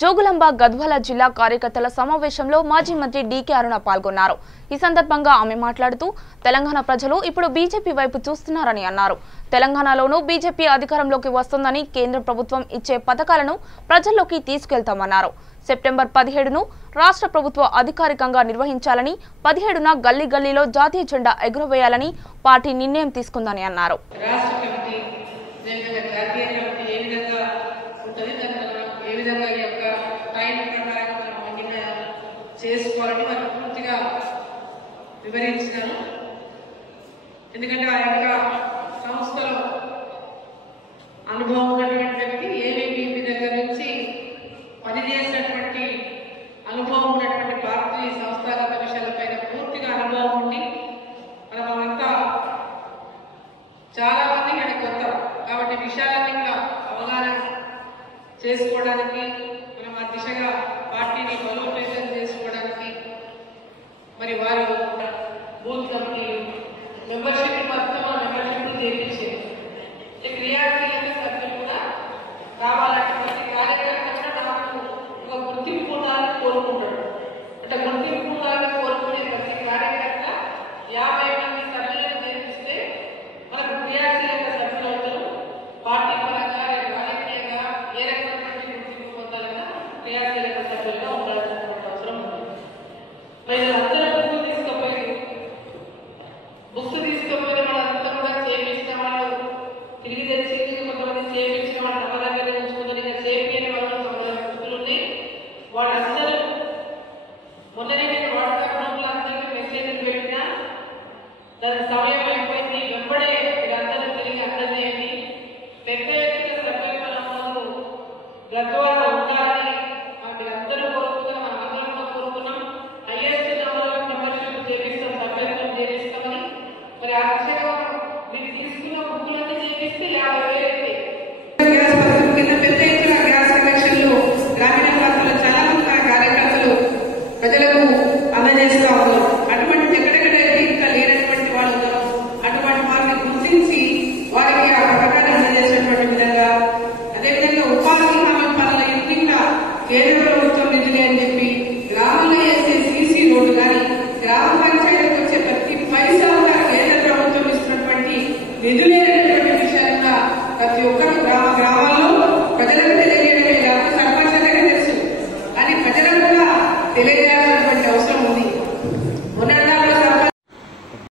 జోగులాంబ గద్వాల జిల్లా కార్యకర్తల సమావేశంలో మాజీ మంత్రి డీకే అరుణ పాల్గొన్నారు. ఈ సందర్భంగా ఆమె మాట్లాడుతూ తెలంగాణ ప్రజలు ఇప్పుడు బీజేపీ వైపు చూస్తున్నారని అన్నారు. తెలంగాణలోనూ బీజేపీ అధికారంలోకి వస్తుందని కేంద్ర ప్రభుత్వం ఇచ్చే పథకాలను ప్రజల్లోకి తీసుకెళ్తామన్నారు. సెప్టెంబర్ 17ను రాష్ట్ర ప్రభుత్వం అధికారికంగా నిర్వహించాలని, 17న గల్లీ గల్లీలో జాతీయ జెండా ఎగురవేయాలని పార్టీ నిర్ణయం తీసుకుందని అన్నారు. చేసుకోవాలని వారు పూర్తిగా వివరించాను. ఎందుకంటే ఆ యొక్క సంస్థలో అనుభవం ఉన్నటువంటి వ్యక్తి, ఏబీపీ దగ్గర నుంచి పనిచేసినటువంటి అనుభవం ఉన్నటువంటి పార్టీ సంస్థాగత విషయాలపైన పూర్తిగా అనుభవం ఉండి మనమంతా చాలా మంది ఇక్కడ కొత్త కాబట్టి విషయాలన్నీ కూడా అవగాహన చేసుకోవడానికి మనం ఆ దిశగా పార్టీని బలోపేతం చేసుకోవడానికి మరి వారు బూత్ కమిటీ మెంబర్షిప్ మొత్తం మెంబర్షిప్ చేయించారు. క్రియాశీలక సభ్యులు కూడా కావాలంటే ప్రతి కార్యక్రమం కూడా నాకు ఒక గుర్తింపు ఉండాలని కోరుకుంటాడు. అంటే గుర్తింపు ఉండాలని కోరుకునే ప్రతి కార్యకర్త 50 మంది సభ్యులను చేపిస్తే మనకు క్రియాశీలక సభ్యులు అవుతారు. పార్టీ పరంగా రాజకీయంగా ఏ రకమైనటువంటి గుర్తింపు పొందాలన్నా క్రియాశీలక సభ్యులుగా ఉండాల్సినటువంటి అవసరం ఉంది. మరి అందరూ బుక్స్ తీసుకుపోయిన వాళ్ళంతా కూడా చేయించిన వాళ్ళు తిరిగి తెచ్చి కొంతమంది చేయించిన వాళ్ళు తమ దగ్గర ఉంచుకుంటారు. ఇంకా చేయించని వాళ్ళు బుక్కులు ఉన్నాయి. వాళ్ళందరూ మొన్ననే నేను వాట్సాప్ గ్రూప్లో అందరికీ మెసేజ్ పెట్టినా దాని సమయం అయిపోయింది. వెంబడే మీరందరూ తిరిగి అందజేయండి. పెద్ద ఎత్తున సభ్యులు గద్వాల ఉండాలని మీరందరూ కోరుకున్నాం, మనం అందరం కూడా కోరుకున్నాం. హైయెస్ట్ నెంబర్ ఆఫ్ మెంబర్షిప్ చేపిస్తాం, సభ్యత్వం చేపిస్తామని. మరి ఆ విషయంగా మీరు తీసుకున్న బుక్కులన్నీ చేపిస్తే 50,000 గ్యాస్ పథకం కింద పెద్ద ఎత్తున గ్యాస్ కనెక్షన్లు గ్రామీణ ప్రాంతాల్లో చాలా మంది కార్యకర్తలు ప్రజలకు అందజేస్తూ ఉన్నారు. అటువంటిది ఎక్కడెక్కడైతే ఇంకా లేనటువంటి వాళ్ళు ఉన్నారు అటువంటి వారిని గుర్తించి వారికి ఆ పథకాన్ని అందజేసినటువంటి విధంగా, అదేవిధంగా ఉపాధి హామీ పనుల ఇంకా కేంద్ర ప్రభుత్వం నిధులే అని చెప్పి గ్రామంలో వేసే సీసీ రోడ్డు కానీ గ్రామ పంచాయతీకి వచ్చే ప్రతి పైసా కూడా కేంద్ర ప్రభుత్వం ఇస్తున్నటువంటి నిధులేనటువంటి విషయంగా ప్రతి